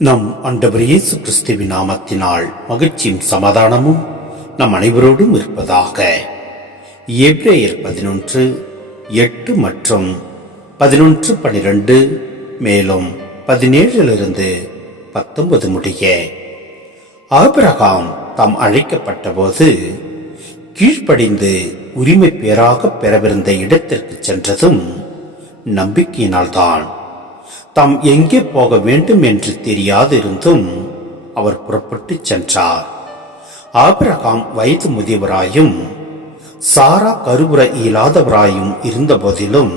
நம் ஆண்டவர் இயேசு கிறிஸ்துவின் நாமத்தினால் மகிழ்ச்சியும் சமாதானமும் நம் அனைவரோடும் இருப்பதாக. எபிரேயர் 11:8 மற்றும் 11:12 மேலும் 17 19 முடிய. ஆபிரகாம் தாம் அழைக்கப்பட்ட போது கீழ்ப்படிந்து உரிமை பேராக பெறவிருந்த இடத்திற்கு சென்றதும் நம்பிக்கையினால்தான். தாம் எங்கே போக வேண்டும் என்று தெரியாதிருந்தும் அவர் புறப்பட்டு சென்றார். ஆபிரகாம் வயது முதியவராயும் சாரா கருவுற இயலாதவராயும் இருந்த போதிலும்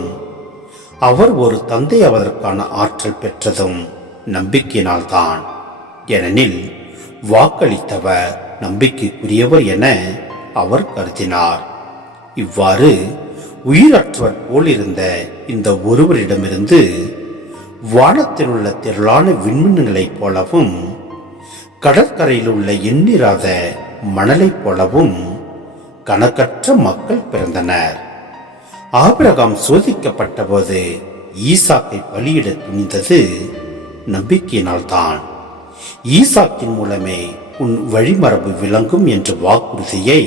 அவர் ஒரு தந்தை அவதற்கான ஆற்றல் பெற்றதும் நம்பிக்கையினால்தான். ஏனெனில் வாக்களித்தவர் நம்பிக்கைக்குரியவர் என அவர் கருதினார். இவ்வாறு உயிரற்றவர் போலிருந்த இந்த ஒருவரிடமிருந்து வானத்தில் உள்ள திரளான விண்மீன்களைப் போலவும் கடற்கரையில் உள்ள எண்ணிராத மணலைப் போலவும் கணக்கற்ற மக்கள் பிறந்தனர். ஆபிரகாம் சோதிக்கப்பட்ட போது ஈசாக்கை பலியிட துணிந்தது நம்பிக்கையினால்தான். ஈசாக்கின் மூலமே உன் வழிமரபு விளங்கும் என்ற வாக்குறுதியை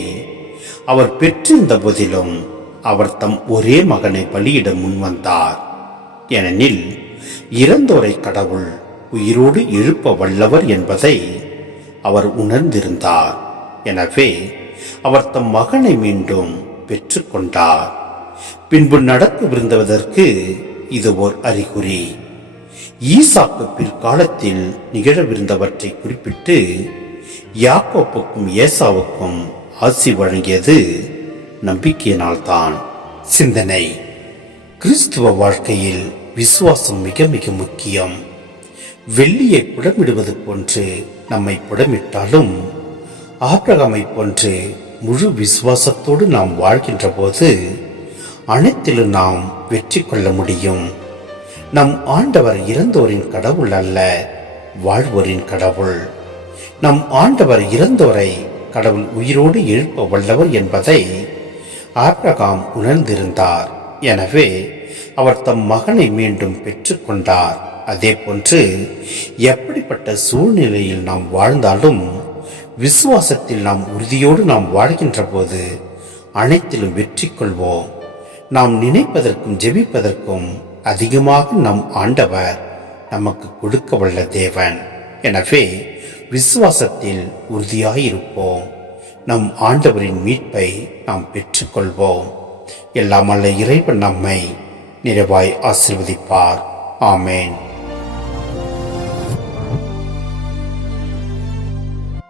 அவர் பெற்றிருந்த போதிலும் அவர் தம் ஒரே மகனை பலியிட முன்வந்தார். ஏனெனில் இறந்தோரை கடவுள் உயிரோடு எழுப்ப வல்லவர் என்பதை அவர் உணர்ந்திருந்தார். எனவே அவர் தம் மகனை மீண்டும் பெற்றுக்கொண்டார். பின்பு நடக்கவிருந்ததற்கு இது ஓர் அறிகுறி. ஈசாக்கு பிற்காலத்தில் நிகழவிருந்தவற்றை குறிப்பிட்டு யாக்கோப்புக்கும் ஏசாவுக்கும் ஆசி வழங்கியது நம்பிக்கையினால்தான். சிந்தனை: கிறிஸ்துவ வாழ்க்கையில் விசுவாசம் மிக மிக முக்கியம். வெள்ளியை புடமிடுவது போன்று நம்மை புடமிட்டாலும் ஆபிரகாமை போன்று முழு விசுவாசத்தோடு நாம் வாழ்கின்ற போது அனைத்திலும் நாம் வெற்றி கொள்ள முடியும். நம் ஆண்டவர் இறந்தோரின் கடவுள் அல்ல, வாழ்வோரின் கடவுள். நம் ஆண்டவர் இறந்தோரை கடவுள் உயிரோடு எழுப்ப வல்லவர் என்பதை ஆபிரகாம் உணர்ந்திருந்தார். எனவே அவர் தம் மகனை மீண்டும் பெற்றுக்கொண்டார். அதே போன்று எப்படிப்பட்ட சூழ்நிலையில் நாம் வாழ்ந்தாலும் விசுவாசத்தில் நாம் உறுதியோடு நாம் வாழ்கின்ற போது அனைத்திலும் வெற்றி கொள்வோம். நாம் நினைப்பதற்கும் ஜெபிப்பதற்கும் அதிகமாக நம் ஆண்டவர் நமக்கு கொடுக்க வல்ல தேவன். எனவே விசுவாசத்தில் உறுதியாயிருப்போம். நம் ஆண்டவரின் மீட்பை நாம் பெற்றுக்கொள்வோம். எல்லாம் அல்ல இறைவன் நம்மை நிறைவாய் ஆசீர்வதிப்பார். ஆமேன்.